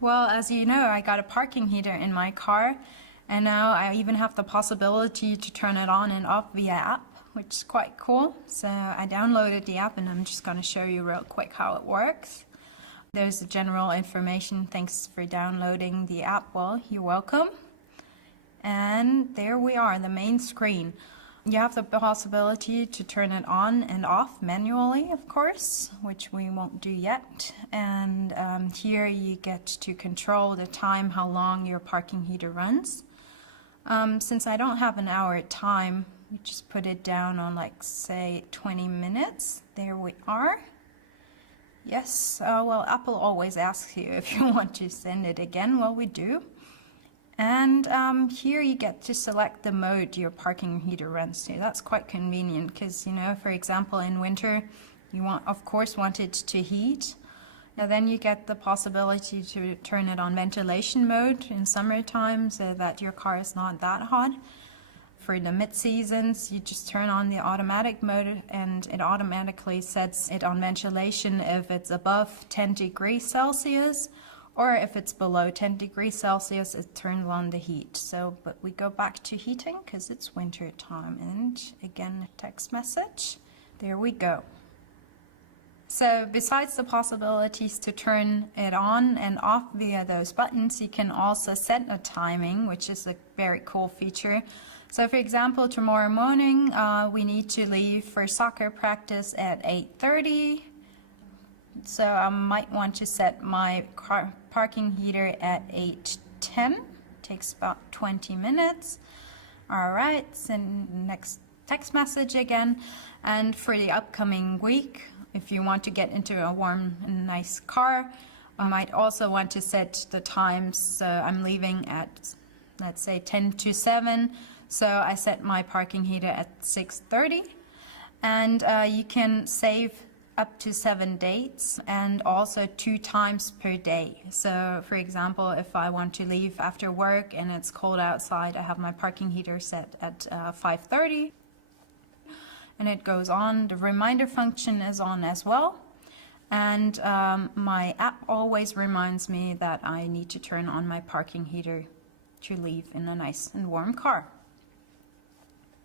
Well, as you know, I got a parking heater in my car, and now I even have the possibility to turn it on and off via app, which is quite cool. So I downloaded the app and I'm just going to show you real quick how it works. There's the general information. Thanks for downloading the app. Well, you're welcome. And there we are, the main screen. You have the possibility to turn it on and off manually, of course, which we won't do yet. And here you get to control the time, how long your parking heater runs. Since I don't have an hour time, we just put it down on, like, say 20 minutes. There we are. Yes, well, Apple always asks you if you want to send it again. Well, we do. And here you get to select the mode your parking heater runs to. That's quite convenient because, you know, for example, in winter, you of course want it to heat. Now then you get the possibility to turn it on ventilation mode in summertime so that your car is not that hot. For the mid-seasons, you just turn on the automatic mode and it automatically sets it on ventilation if it's above 10 degrees Celsius. Or if it's below 10 degrees Celsius, it turns on the heat. So, but we go back to heating because it's winter time. And again, a text message. There we go. So besides the possibilities to turn it on and off via those buttons, you can also set a timing, which is a very cool feature. So for example, tomorrow morning, we need to leave for soccer practice at 8:30. So I might want to set my parking heater at 8:10. Takes about 20 minutes. All right, send next text message again. And for the upcoming week, if you want to get into a warm and nice car, I might also want to set the times. So I'm leaving at, let's say, 10 to 7. So I set my parking heater at 6:30. And you can save up to 7 dates and also 2 times per day. So for example, if I want to leave after work and it's cold outside, I have my parking heater set at 5:30 and it goes on. The reminder function is on as well. And my app always reminds me that I need to turn on my parking heater to leave in a nice and warm car.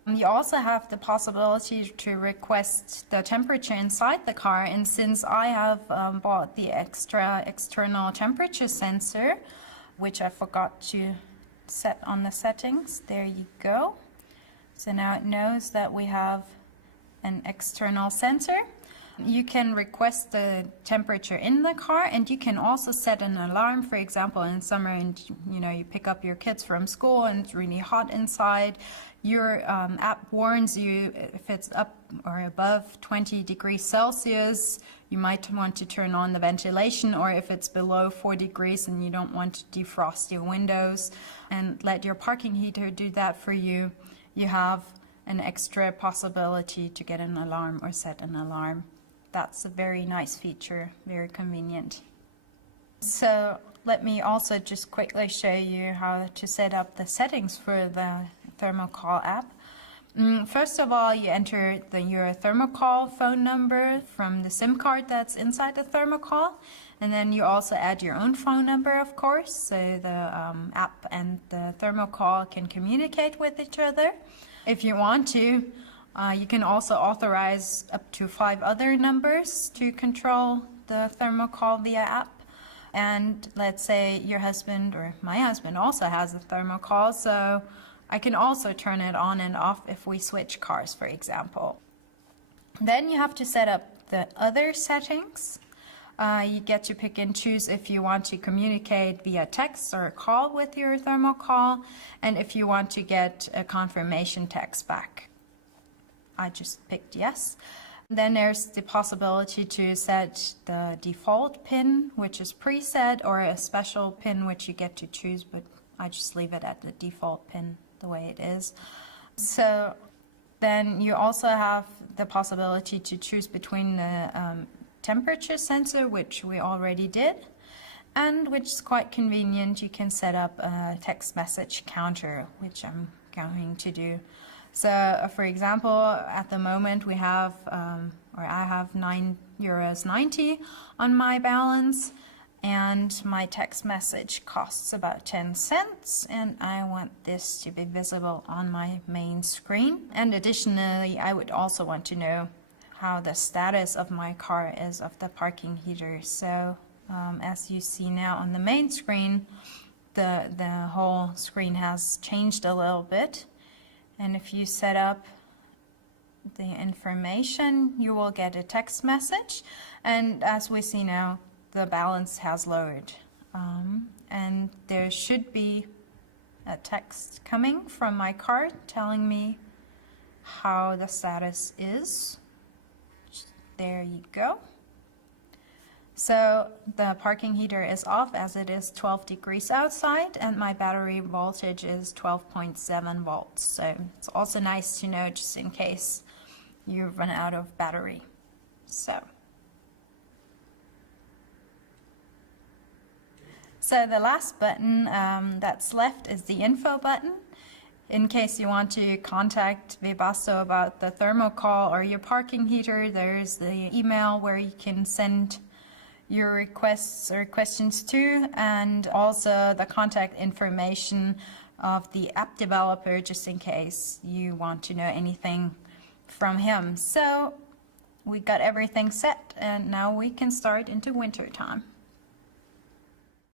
You also have the possibility to request the temperature inside the car, and since I have bought the extra external temperature sensor, which I forgot to set on the settings, there you go. So now it knows that we have an external sensor. You can request the temperature in the car, and you can also set an alarm. For example, in summer, and you know, you pick up your kids from school and it's really hot inside. Your app warns you if it's up or above 20 degrees Celsius, you might want to turn on the ventilation, or if it's below 4 degrees and you don't want to defrost your windows and let your parking heater do that for you, you have an extra possibility to get an alarm or set an alarm. That's a very nice feature, very convenient. So let me also just quickly show you how to set up the settings for the Thermocall app. First of all, you enter your Thermocall phone number from the SIM card that's inside the Thermocall, and then you also add your own phone number, of course, so the app and the Thermocall can communicate with each other. If you want to, you can also authorize up to 5 other numbers to control the Thermocall via app. And let's say your husband or my husband also has a Thermocall, so I can also turn it on and off if we switch cars, for example. Then you have to set up the other settings. You get to pick and choose if you want to communicate via text or a call with your Thermocall, and if you want to get a confirmation text back. I just picked yes. Then there's the possibility to set the default PIN, which is preset, or a special PIN which you get to choose, but I just leave it at the default PIN the way it is. So then you also have the possibility to choose between the temperature sensor, which we already did, and which is quite convenient. You can set up a text message counter, which I'm going to do. So for example, at the moment we have, or I have €9.90 on my balance, and my text message costs about 10 cents, and I want this to be visible on my main screen. And additionally, I would also want to know how the status of my car is of the parking heater. So as you see now on the main screen, the whole screen has changed a little bit. And if you set up the information, you will get a text message. And as we see now, the balance has lowered. And there should be a text coming from my card telling me how the status is. There you go. So the parking heater is off as it is 12 degrees outside, and my battery voltage is 12.7 volts. So it's also nice to know just in case you run out of battery. So the last button that's left is the info button. In case you want to contact Webasto about the Thermo call or your parking heater, there's the email where you can send your requests or questions to, and also the contact information of the app developer just in case you want to know anything from him. So we got everything set, and now we can start into winter time.